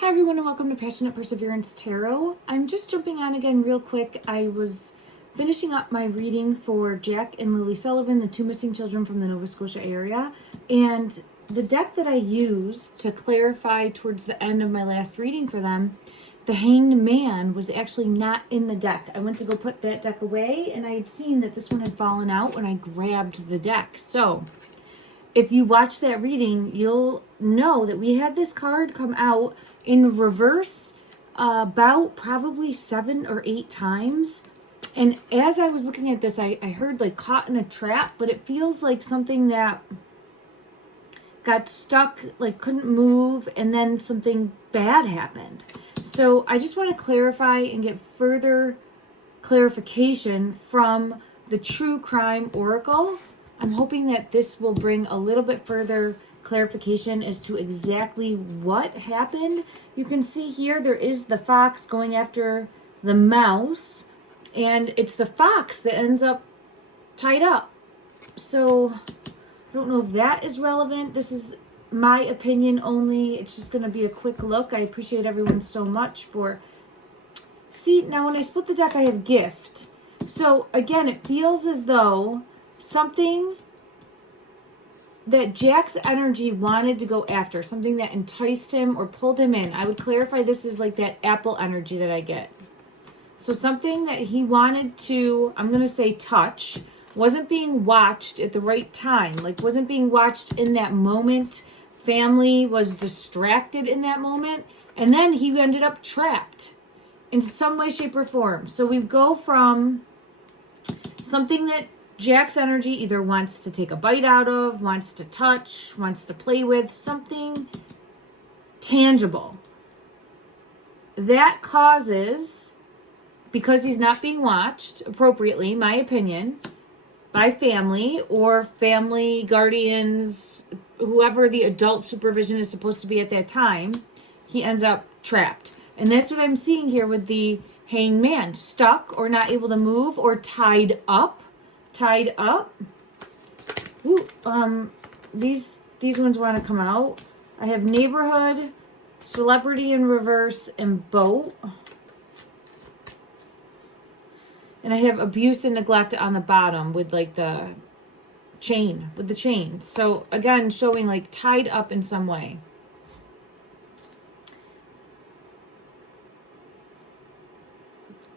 Hi everyone and welcome to Passionate Perseverance Tarot. I'm just jumping on again real quick. I was finishing up my reading for Jack and Lilly Sullivan, the two missing children from the Nova Scotia area. And the deck that I used to clarify towards the end of my last reading for them, the Hanged Man was actually not in the deck. I went to go put that deck away and I had seen that this one had fallen out when I grabbed the deck. So if you watch that reading, you'll know that we had this card come out in reverse about probably 7 or 8 times. And as I was looking at this, I heard like caught in a trap, but it feels like something that got stuck, like couldn't move, and then something bad happened. So I just want to clarify and get further clarification from the True Crime Oracle. I'm hoping that this will bring a little bit further clarification as to exactly what happened. You can see here there is the fox going after the mouse, and it's the fox that ends up tied up. So I don't know if that is relevant. This is my opinion only. It's just going to be a quick look. I appreciate everyone so much for... See, now when I split the deck, I have gift. So again, it feels as though something that Jack's energy wanted to go after, something that enticed him or pulled him in. I would clarify this is like that apple energy that I get. So something that he wanted to, I'm going to say touch, wasn't being watched at the right time, like wasn't being watched in that moment. Family was distracted in that moment, and then he ended up trapped in some way, shape, or form. So we go from something that Jack's energy either wants to take a bite out of, wants to touch, wants to play with, something tangible. That causes, because he's not being watched appropriately, my opinion, by family or family guardians, whoever the adult supervision is supposed to be at that time, he ends up trapped. And that's what I'm seeing here with the Hanged Man, stuck or not able to move or tied up. Ooh, these ones want to come out. I have neighborhood, celebrity in reverse, and boat. And I have abuse and neglect on the bottom with like the chain, So again, showing like tied up in some way.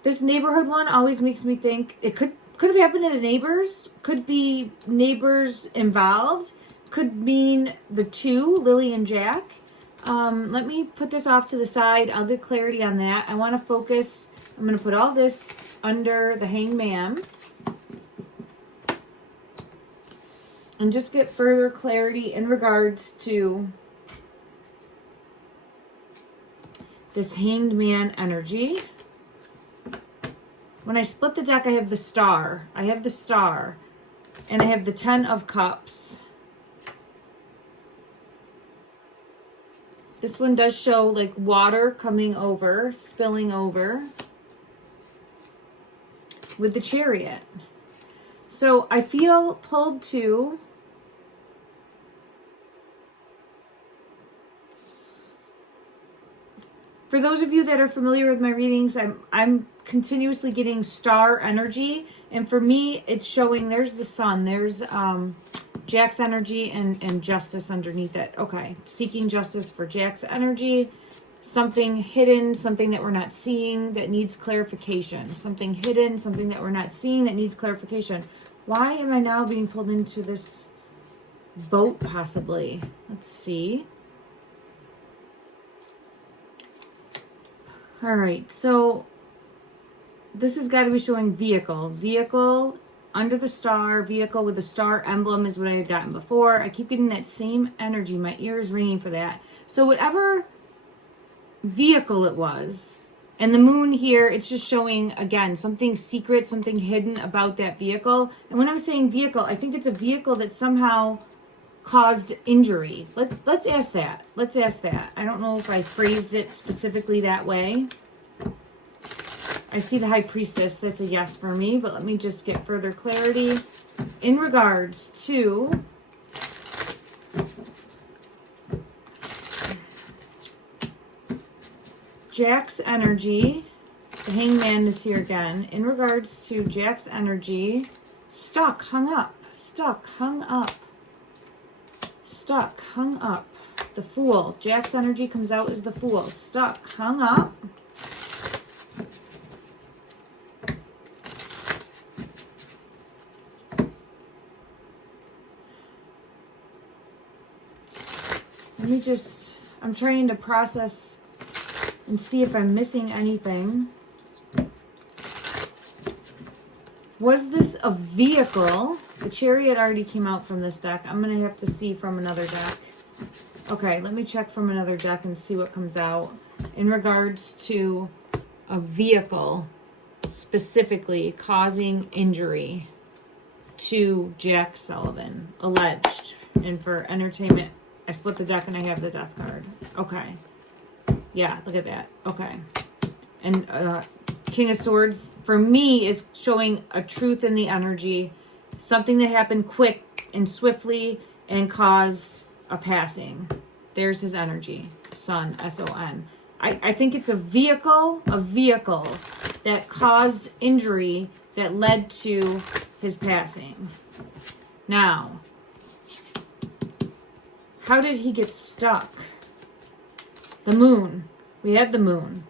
This neighborhood one always makes me think it could have happened at a neighbor's, could be neighbors involved, could mean the two, Lilly and Jack. Let me put this off to the side. I'll get clarity on that. I want to focus. I'm going to put all this under the Hanged Man and just get further clarity in regards to this Hanged Man energy. When I split the deck, I have the Star. And I have the 10 of Cups. This one does show like water coming over, spilling over with the Chariot. So I feel pulled to for those of you that are familiar with my readings, I'm continuously getting star energy, and for me it's showing there's the sun, there's Jack's energy and justice underneath it. Okay, seeking justice for Jack's energy, something hidden, something that we're not seeing that needs clarification, something hidden, something that we're not seeing that needs clarification. Why am I now being pulled into this boat possibly? Let's see. All right, so this has got to be showing vehicle under the star, vehicle with the star emblem is what I had gotten before. I keep getting that same energy. My ear is ringing for that. So whatever vehicle it was, and the moon here, it's just showing again something secret, something hidden about that vehicle. And when I'm saying vehicle, I think it's a vehicle that somehow caused injury. Let's ask that. I don't know if I phrased it specifically that way. I see the High Priestess. That's a yes for me, but let me just get further clarity in regards to Jack's energy, the hangman is here again. In regards to Jack's energy, stuck, hung up, stuck, hung up, stuck, hung up. The Fool. Jack's energy comes out as the Fool. Stuck, hung up. Let me just, I'm trying to process and see if I'm missing anything. Was this a vehicle? The Chariot already came out from this deck. I'm going to have to see from another deck. Okay, let me check from another deck and see what comes out. In regards to a vehicle specifically causing injury to Jack Sullivan, alleged. And for entertainment, I split the deck and I have the death card. Okay. Yeah, look at that. Okay. And King of Swords, for me, is showing a truth in the energy. Something that happened quick and swiftly and caused a passing. There's his energy. Sun, S-O-N. I think it's a vehicle that caused injury that led to his passing. Now, how did he get stuck? The Moon. We have the Moon.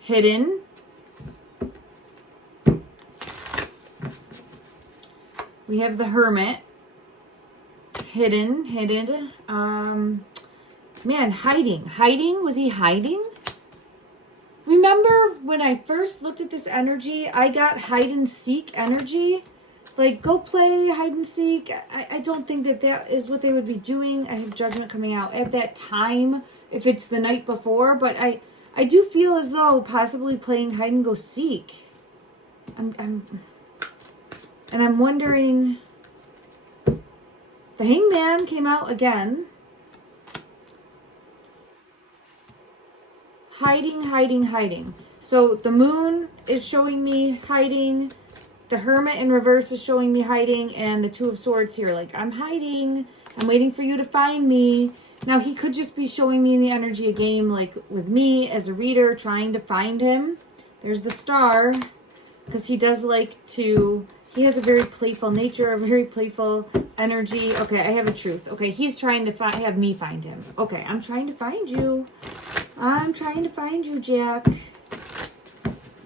Hidden. We have the Hermit. Hidden. Man, hiding. Was he hiding? Remember when I first looked at this energy, I got hide and seek energy. Like, go play hide and seek. I don't think that is what they would be doing. I have Judgment coming out at that time, if it's the night before. But I do feel as though possibly playing hide and go seek. And I'm wondering. The Hangman came out again. Hiding. So the Moon is showing me hiding. The Hermit in reverse is showing me hiding. And the Two of Swords here, like, I'm hiding. I'm waiting for you to find me. Now, he could just be showing me in the energy a game, like, with me as a reader, trying to find him. There's the Star. Because he does like to... He has a very playful nature, a very playful energy. Okay, I have a truth. Okay, he's trying to have me find him. Okay, I'm trying to find you. I'm trying to find you, Jack.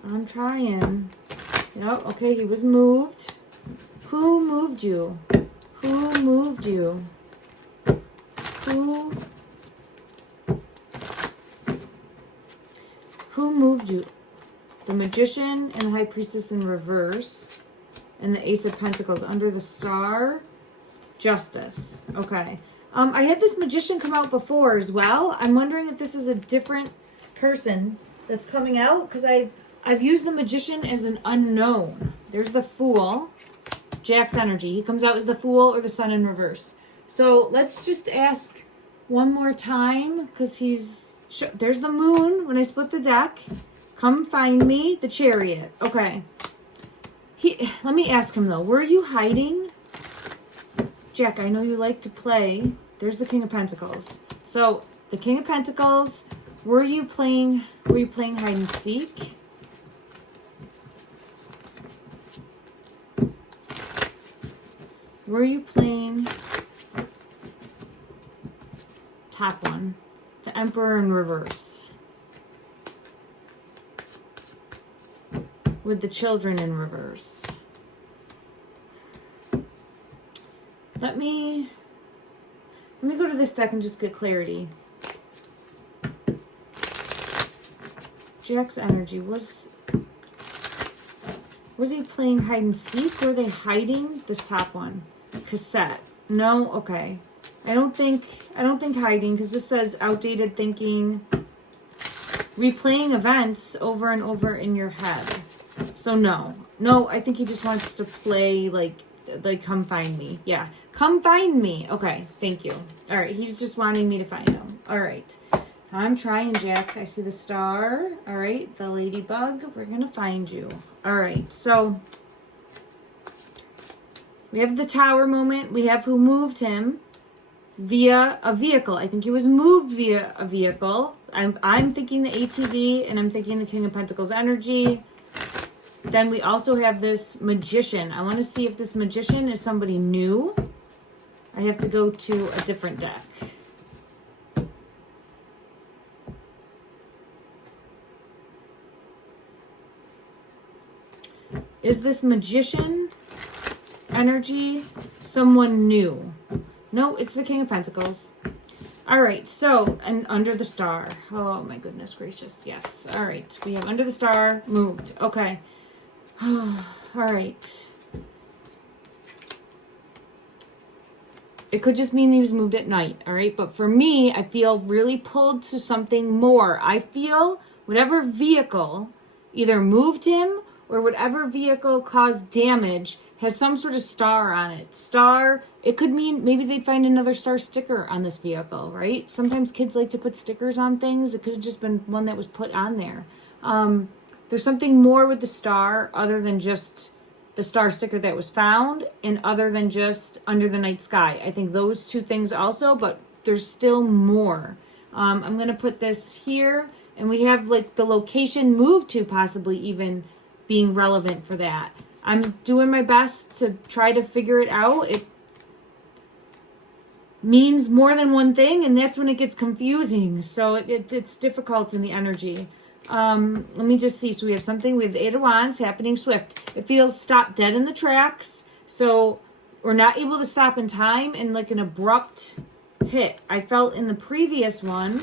I'm trying. Yep, okay, he was moved. Who moved you? Who moved you? Who moved you? The Magician and the High Priestess in reverse. And the Ace of Pentacles under the Star. Justice. Okay. I had this Magician come out before as well. I'm wondering if this is a different person that's coming out. Because I've used the Magician as an unknown. There's the Fool. Jack's energy. He comes out as the Fool or the Sun in reverse. So let's just ask one more time. Because there's the Moon when I split the deck. Come find me. The Chariot. Okay. Let me ask him, though. Were you hiding? Jack, I know you like to play. There's the King of Pentacles. So, the King of Pentacles, were you playing hide and seek? Were you playing top one? The Emperor in reverse. With the Children in reverse. Let me go to this deck and just get clarity. Jack's energy was he playing hide and seek? Were they hiding? This top one. Cassette. No, okay. I don't think hiding, because this says outdated thinking. Replaying events over and over in your head. So no, I think he just wants to play like come find me. Yeah, come find me. Okay, thank you. All right, he's just wanting me to find him. All right, I'm trying, Jack. I see the Star. All right, the Ladybug. We're gonna find you. All right, so we have the Tower moment. We have who moved him. via a vehicle. I think he was moved via a vehicle. I'm thinking the ATV, and I'm thinking the King of Pentacles energy. Then we also have this magician. I want to see if this magician is somebody new. I have to go to a different deck. Is this magician energy someone new? No, it's the King of Pentacles. All right, so, and under the star. Oh my goodness gracious, yes. All right, we have under the star, moved. Okay. All right. It could just mean he was moved at night, all right? But for me, I feel really pulled to something more. I feel whatever vehicle either moved him or whatever vehicle caused damage has some sort of star on it. Star, it could mean maybe they'd find another star sticker on this vehicle, right? Sometimes kids like to put stickers on things. It could have just been one that was put on there. There's something more with the star other than just the star sticker that was found and other than just under the night sky. I think those two things also, but there's still more. I'm going to put this here, and we have like the location moved to possibly even being relevant for that. I'm doing my best to try to figure it out. It means more than one thing, and that's when it gets confusing. So it's difficult in the energy. Let me just see. So we have something, we have the Eight of Wands happening swift. It feels stopped dead in the tracks. So we're not able to stop in time and like an abrupt hit. I felt in the previous one,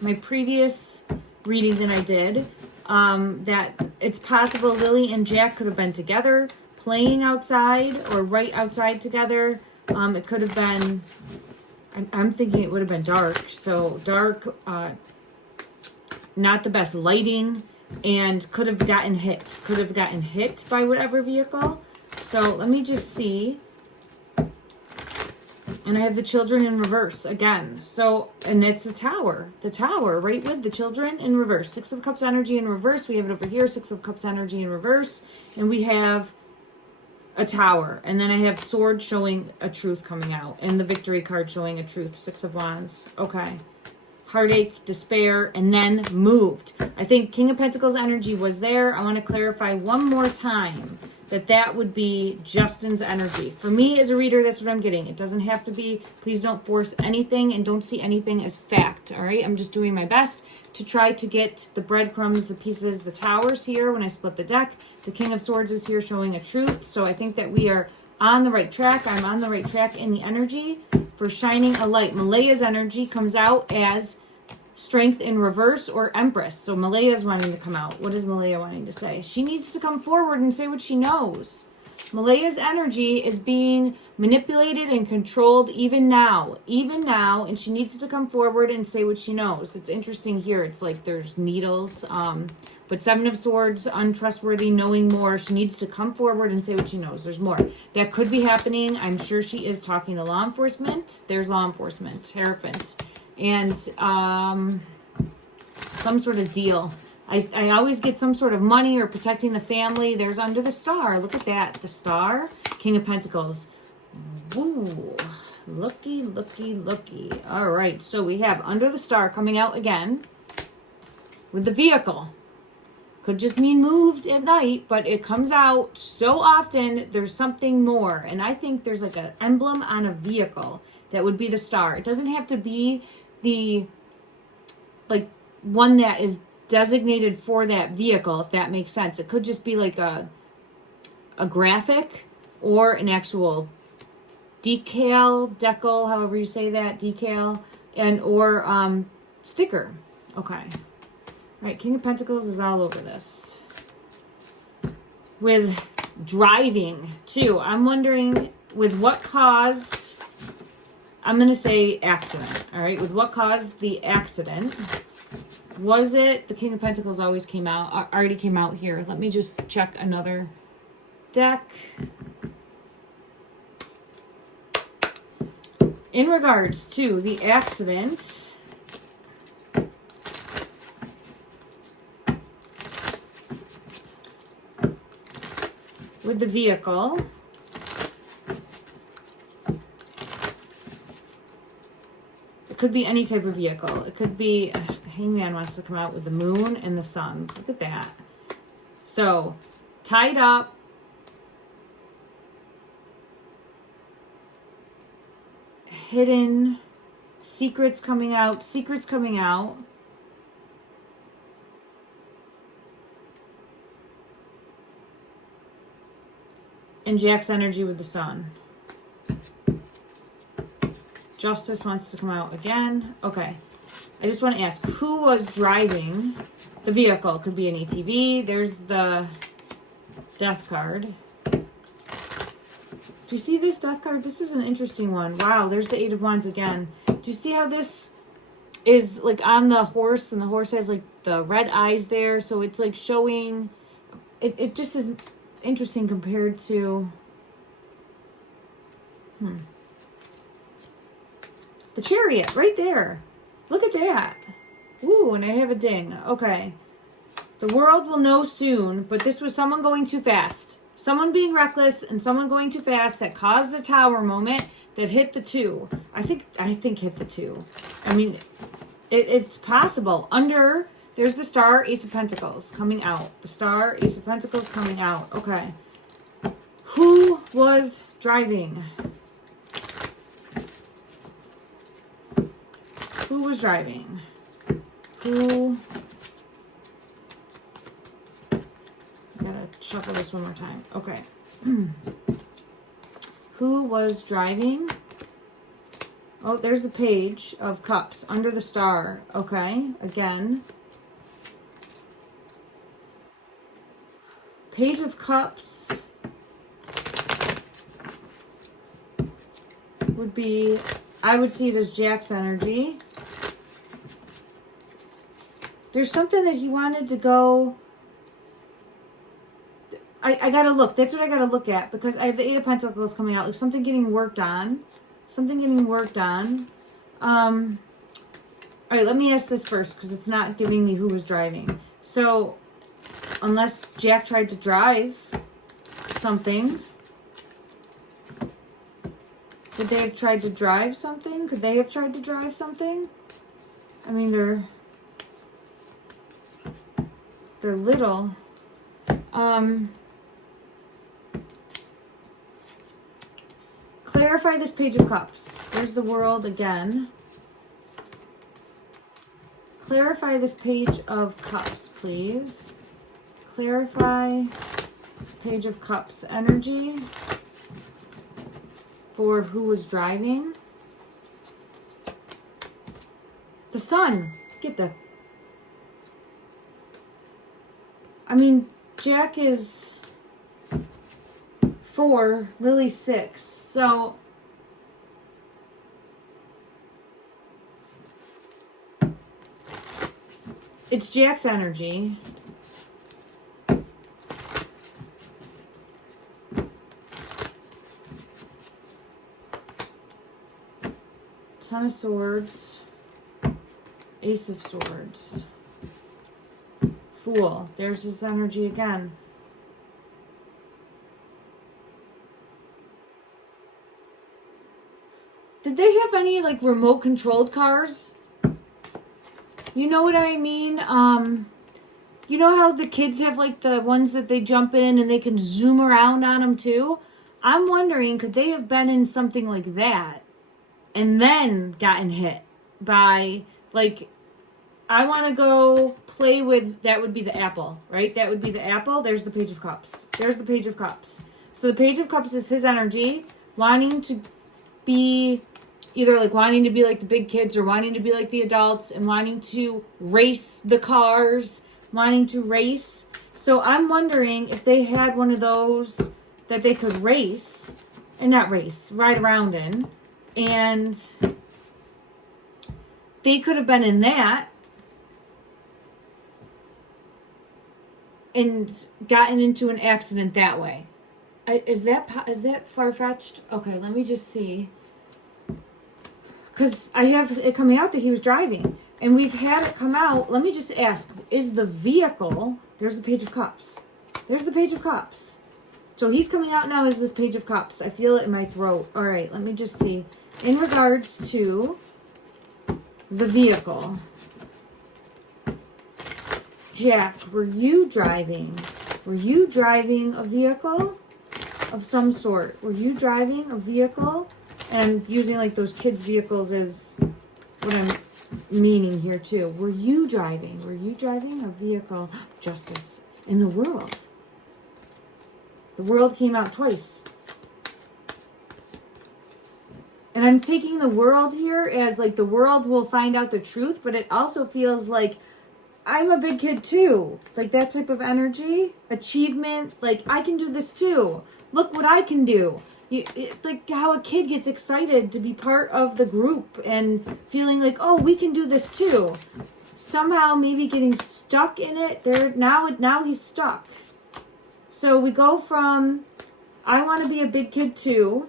my previous reading that I did, that it's possible Lily and Jack could have been together, playing outside or right outside together. It could have been, I'm thinking it would have been dark. So dark, not the best lighting, and could have gotten hit by whatever vehicle. So let me just see. And I have the children in reverse again. So, and that's the tower right with the children in reverse. Six of Cups energy in reverse. We have it over here, Six of Cups energy in reverse. And we have a tower. And then I have swords showing a truth coming out. And the victory card showing a truth, Six of Wands. Okay. Heartache, despair, and then moved. I think King of Pentacles energy was there. I want to clarify one more time that would be Justin's energy. For me as a reader, that's what I'm getting. It doesn't have to be. Please don't force anything and don't see anything as fact, all right? I'm just doing my best to try to get the breadcrumbs, the pieces, the towers here when I split the deck. The King of Swords is here showing a truth. So I think that we are on the right track. I'm on the right track in the energy for shining a light. Malaya's energy comes out as Strength in reverse or Empress. So Malaya's wanting to come out. What is Malaya wanting to say? She needs to come forward and say what she knows. Malaya's energy is being manipulated and controlled even now, and she needs to come forward and say what she knows. It's interesting here. It's like there's needles, but Seven of Swords, untrustworthy, knowing more. She needs to come forward and say what she knows. There's more. That could be happening. I'm sure she is talking to law enforcement. There's law enforcement, Hierophant. And some sort of deal. I always get some sort of money or protecting the family. There's under the star. Look at that. The star. King of Pentacles. Ooh. Looky, looky, looky. All right. So we have under the star coming out again with the vehicle. Could just mean moved at night, but it comes out so often. There's something more. And I think there's like an emblem on a vehicle that would be the star. It doesn't have to be the like one that is designated for that vehicle, if that makes sense. It could just be like a graphic or an actual decal, however you say that, decal, and or sticker. Okay. All right, King of Pentacles is all over this. With driving too. I'm wondering with what caused, I'm going to say accident, all right? With what caused the accident? Was it the King of Pentacles already came out here? Let me just check another deck. In regards to the accident, with the vehicle, It could be any type of vehicle. It could be, the hangman wants to come out with the moon and the sun. Look at that. So, tied up. Hidden. Secrets coming out. Secrets coming out. And Jack's energy with the sun. Justice wants to come out again. Okay. I just want to ask, who was driving the vehicle? Could be an ATV. There's the death card. Do you see this death card? This is an interesting one. Wow, there's the Eight of Wands again. Do you see how this is like on the horse, and the horse has like the red eyes there? So it's like showing, it just is interesting compared to, the Chariot right there. Look at that. Ooh, and I have a ding. Okay. The world will know soon, but this was someone going too fast. Someone being reckless and someone going too fast that caused the tower moment that hit the 2. I think hit the 2. I mean, it's possible. There's the Star, Ace of Pentacles coming out. The Star, Ace of Pentacles coming out. Okay. Who was driving? Who was driving? Who? I gotta shuffle this one more time. Okay. Who was driving? Oh, there's the Page of Cups under the Star. Okay, again. Page of Cups would be, I would see it as Jack's energy. There's something that he wanted to go. I gotta look. That's what I gotta look at, because I have the Eight of Pentacles coming out. Like something getting worked on. Something getting worked on. All right, let me ask this first, because it's not giving me who was driving. So, unless Jack tried to drive something. Could they have tried to drive something? Could they have tried to drive something? I mean, they're little. Clarify this Page of Cups. There's the World again. Clarify this Page of Cups, please. Clarify Page of Cups energy for who was driving. The Sun. Get the... I mean, Jack is 4, Lily 6. So it's Jack's energy. Ten of Swords, Ace of Swords, Fool. There's his energy again. Did they have any like remote controlled cars? You know what I mean? You know how the kids have like the ones that they jump in and they can zoom around on them too? I'm wondering, could they have been in something like that and then gotten hit by, like, I want to go play with, that would be the apple, right? That would be the apple. There's the Page of Cups. There's the Page of Cups. So the Page of Cups is his energy, wanting to be either like wanting to be like the big kids or wanting to be like the adults and wanting to race the cars, wanting to race. So I'm wondering if they had one of those that they could race, and not race, ride around in, and they could have been in that and gotten into an accident that way. Is that far-fetched? Okay, let me just see. Because I have it coming out that he was driving. And we've had it come out. Let me just ask. Is the vehicle... There's the Page of Cups. There's the Page of Cups. So he's coming out now as this Page of Cups. I feel it in my throat. All right, let me just see. In regards to the vehicle. Jack, were you driving? Were you driving a vehicle of some sort? Were you driving a vehicle? And using like those kids' vehicles is what I'm meaning here too. Were you driving? Were you driving a vehicle? Justice in the world. The world came out twice. And I'm taking the world here as like the world will find out the truth, but it also feels like I'm a big kid too. Like that type of energy, achievement, like I can do this too. Look what I can do. Like how a kid gets excited to be part of the group and feeling like, oh, we can do this too. Somehow maybe getting stuck in it. Now he's stuck. So we go from, I want to be a big kid too.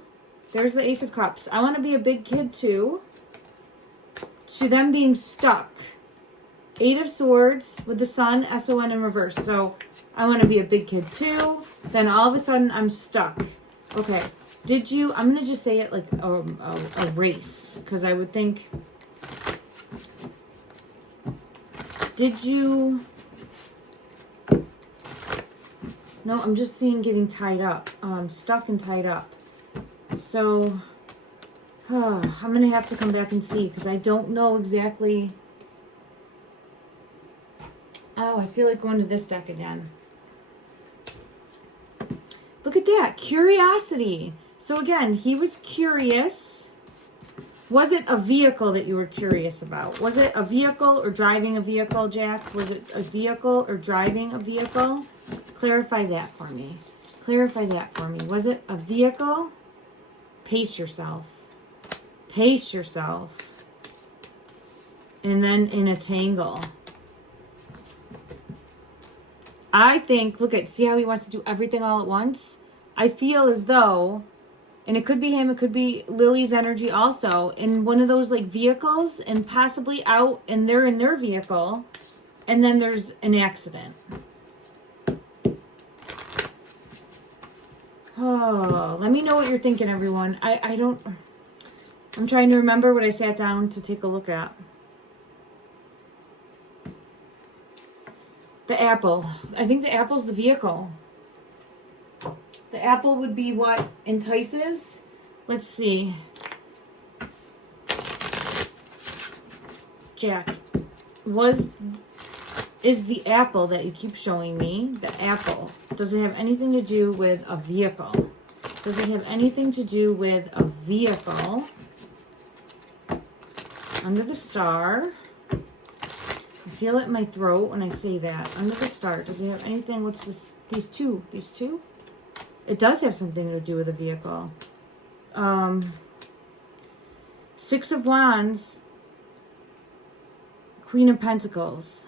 There's the Ace of Cups. I want to be a big kid too. To them being stuck. Eight of Swords with the Sun, S-O-N in reverse. So I want to be a big kid too. Then all of a sudden I'm stuck. Okay. I'm going to just say it like a race. Because I would think, no, I'm just seeing getting tied up. Stuck and tied up. So, I'm going to have to come back and see because I don't know exactly. Oh, I feel like going to this deck again. Look at that. Curiosity. So again, he was curious. Was it a vehicle that you were curious about? Was it a vehicle or driving a vehicle, Jack? Was it a vehicle or driving a vehicle? Clarify that for me. Clarify that for me. Was it a vehicle? Pace yourself. Pace yourself. And then in a tangle. I think, see how he wants to do everything all at once? I feel as though, and it could be him, it could be Lily's energy also, in one of those like vehicles and possibly out and they're in their vehicle and then there's an accident. Oh, let me know what you're thinking, everyone. I'm trying to remember what I sat down to take a look at. The apple. I think the apple's the vehicle. The apple would be what entices. Let's see. Jack, is the apple that you keep showing me, the apple, does it have anything to do with a vehicle? Does it have anything to do with a vehicle? Under the star. I feel it in my throat when I say that. Under the star. Does it have anything? What's this? These two? It does have something to do with a vehicle. Six of Wands. Queen of Pentacles.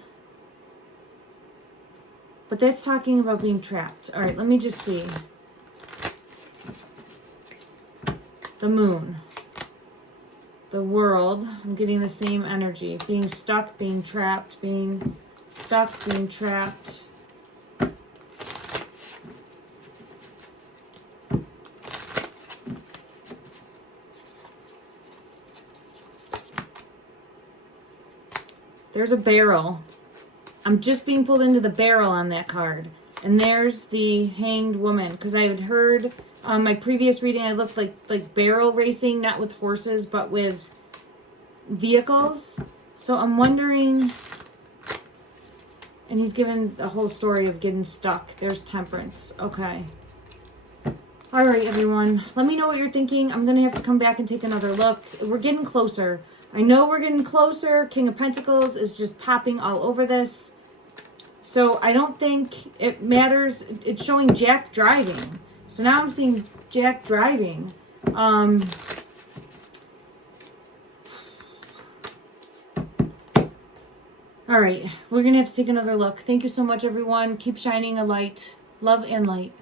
But that's talking about being trapped. All right, let me just see. The Moon. The World. I'm getting the same energy. Being stuck, being trapped, being stuck, being trapped. There's a barrel. I'm just being pulled into the barrel on that card. And there's the Hanged Woman. Because I had heard on my previous reading, I looked like barrel racing, not with horses, but with vehicles. So I'm wondering, and he's given a whole story of getting stuck. There's Temperance. Okay. All right, everyone. Let me know what you're thinking. I'm going to have to come back and take another look. We're getting closer. I know we're getting closer. King of Pentacles is just popping all over this. So I don't think it matters. It's showing Jack driving. So now I'm seeing Jack driving. All right. We're going to have to take another look. Thank you so much, everyone. Keep shining a light. Love and light.